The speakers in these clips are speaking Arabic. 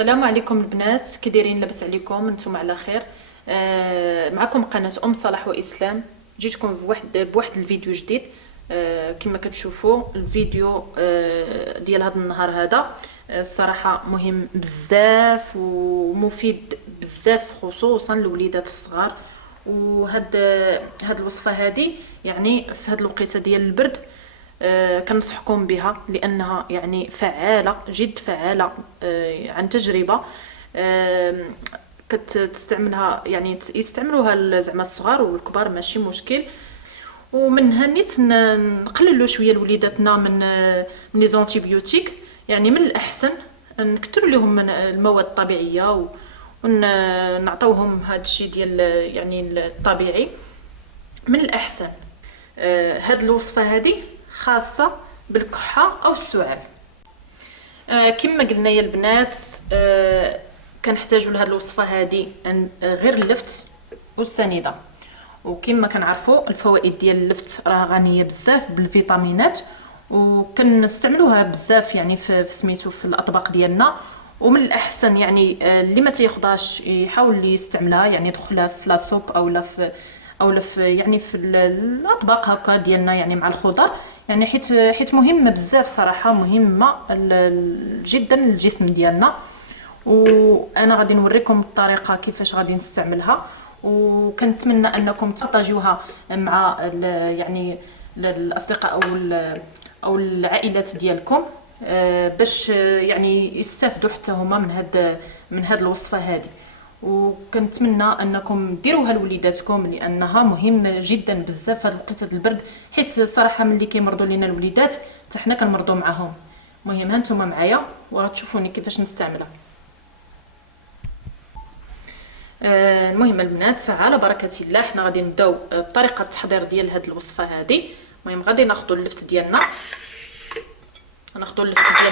السلام عليكم البنات، كي دايرين؟ لاباس عليكم؟ نتوما على خير؟ معكم قناه صلاح واسلام. جيتكم بواحد الفيديو جديد. كما كتشوفوا الفيديو ديال هذا النهار هذا الصراحه مهم بزاف ومفيد بزاف، خصوصا للوليدات الصغار. هاد الوصفه هذه يعني في هاد الوقيته ديال البرد كنصحكم بها، لانها يعني فعاله، جد فعاله. عن تجربه كتستعملها، يعني يستعملوها زعما الصغار والكبار ماشي مشكل. ومن هنيت نقللوا شويه لوليداتنا من لي زونتيبيوتيك. يعني من الاحسن نكثروا لهم من المواد الطبيعيه ونعطوهم هذا الشيء ديال يعني الطبيعي. من الاحسن هاد الوصفه هذه خاصه بالكحه او السعال. كما قلنا يا البنات، كنحتاجوا لهاد الوصفه هذه غير اللفت والسنيده. وكما كنعرفوا الفوائد ديال اللفت راه غنيه بزاف بالفيتامينات، وكنستعملوها بزاف يعني في سميتو في الاطباق ديالنا. ومن الاحسن يعني اللي ما تياخذهاش يحاول يستعملها، يعني يدخلها في لاصوب او في يعني في الاطباق هكا ديالنا، يعني مع الخضر. يعني حيت مهمه بزاف صراحه، مهمه جدا للجسم ديالنا. وانا غادي نوريكم الطريقه كيفاش غادي نستعملها، وكنتمنى انكم تبارطاجيوها مع يعني الاصدقاء او العائلات ديالكم، باش يعني يستافدوا حتى هما من هاد الوصفه هذه. وكنتمنى انكم ديروها لوليداتكم، لانها مهمه جدا بزاف هاد الوقيته د البرد، حيت صراحه ملي كيمرضوا لينا الوليدات حتى حنا كنمرضوا معاهم. المهم هانتوما معايا وغتشوفوني كيفاش نستعملها. المهم البنات على بركه الله، حنا غادي نبداو بطريقه التحضير ديال هاد الوصفه هذه. المهم غادي ناخذوا اللفت ديالنا،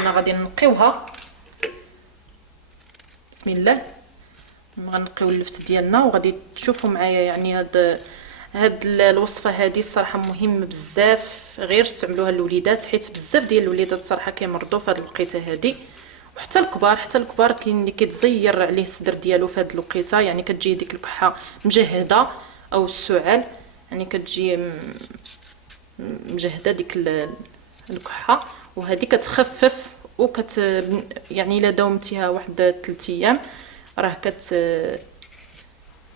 غادي نقيوها. بسم الله. غنقيو اللفت ديالنا وغادي تشوفوا معايا. يعني هاد الوصفه هذه الصراحه مهم بزاف، غير استعملوها للوليدات، حيت بزاف ديال الوليدات صراحه كيمرضوا في هاد الوقيته هذه. وحتى الكبار كاين اللي كيتزير عليه الصدر ديالو في هاد الوقيته، يعني كتجي ديك الكحه مجهده او السعال، يعني كتجي مجهده ديك الكحه. وهذه كتخفف يعني الا داومتيها واحد 3 ايام راه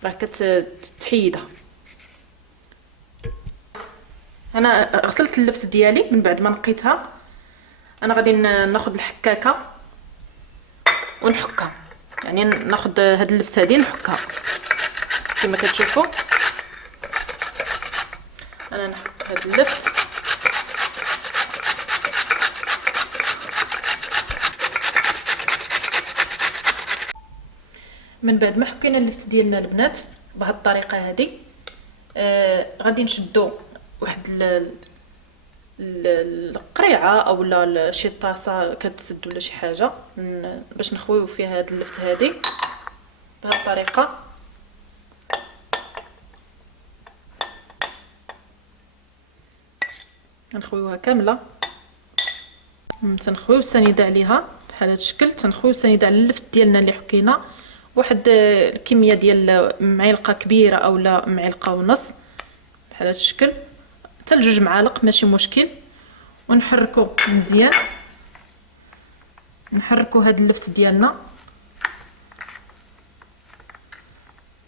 كتحيدها. انا غسلت اللفت ديالي من بعد ما نقيتها. انا غادي ناخذ الحكاكه ونحكها، يعني ناخذ هاد اللفت هذه نحكها كما كتشوفوا. انا نحك هاد اللفت. من بعد ما حكينا اللفت ديالنا البنات بهاد الطريقه هذه، غادي نشدو واحد القريعه او لا شي طاسه كتسد ولا شي حاجه باش نخويو فيها هاد اللفت هذه بهاد الطريقه. نخويوها كامله، تنخويو السنيده عليها بحال هاد الشكل. تنخويو السنيده على اللفت ديالنا اللي حكينا، واحد الكميه ديال معلقه كبيره او لا معلقه ونص بحال هاد الشكل، حتى 2 معالق ماشي مشكل. ونحركو مزيان، نحركو هاد اللفت ديالنا.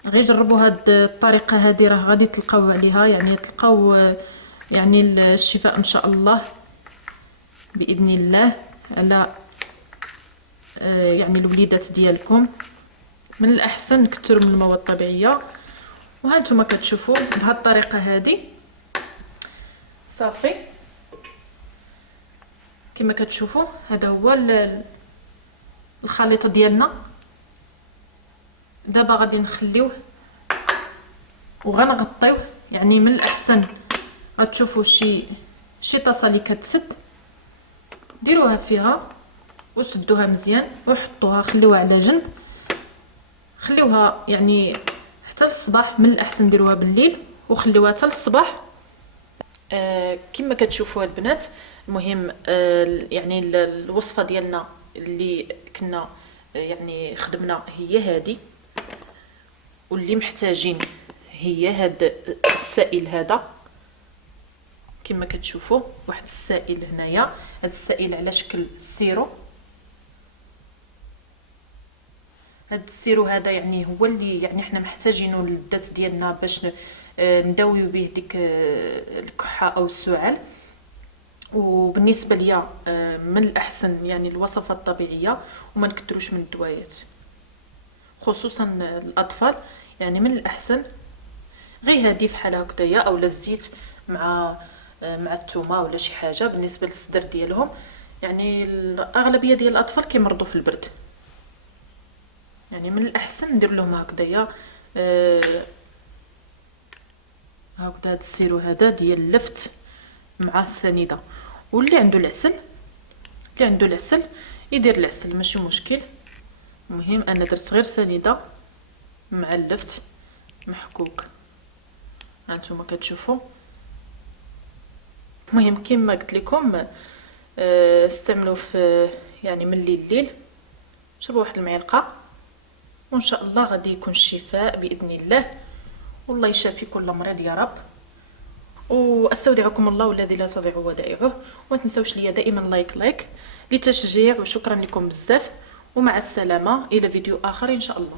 غير جربوا هاد الطريقه هذه، راه غادي تلقاو عليها، يعني تلقاو يعني الشفاء ان شاء الله باذن الله على يعني الوليدات ديالكم. من الاحسن نكثروا من المواد الطبيعيه. وهانتوما كتشوفوا بهاد الطريقه هذه صافي. كما كتشوفوا هذا هو الخليط ديالنا. دابا غادي نخليوه وغنغطيوه. يعني من الاحسن غتشوفوا شي طاسه اللي كتسد، ديروها فيها وسدوها مزيان وحطوها، خليوها على جنب، خليوها يعني حتى الصباح. من الاحسن ديروها بالليل وخليوها حتى الصباح. كما كتشوفوا البنات، المهم يعني الوصفه ديالنا اللي كنا يعني خدمنا هي هذه، واللي محتاجين هي هذا السائل هذا كما كتشوفوا، واحد السائل هنايا. هذا السائل على شكل سيرو. هذا السيرو هذا يعني هو اللي يعني احنا محتاجينه للذات ديالنا باش نداويو به ديك الكحه او السعال. وبالنسبه ليا من الاحسن يعني الوصفه الطبيعيه وما نكثروش من الدوايات، خصوصا الاطفال. يعني من الاحسن غير هادي فحال هكذايا، اولا الزيت مع الثومه ولا شي حاجه بالنسبه للصدر ديالهم. يعني الاغلبيه ديال الاطفال كيمرضوا في البرد، يعني من الاحسن ندير لهم هكذايا. هكذا هاد السيرو هذا ديال اللفت مع السنيده. واللي عنده العسل، اللي عنده العسل يدير العسل ماشي مشكل. المهم انا درت غير سنيده مع اللفت محكوك، هانتوما كتشوفوا. المهم كما قلت لكم استعملوا في يعني من الليل، شربوا واحد المعلقه وان شاء الله غادي يكون الشفاء باذن الله، والله يشافي كل مريض يا رب. واستودعكم الله الذي لا تضيع ودائعه. وما تنسوش ليا دائما لايك لتشجيع، وشكرا لكم بزاف، ومع السلامه الى فيديو اخر ان شاء الله.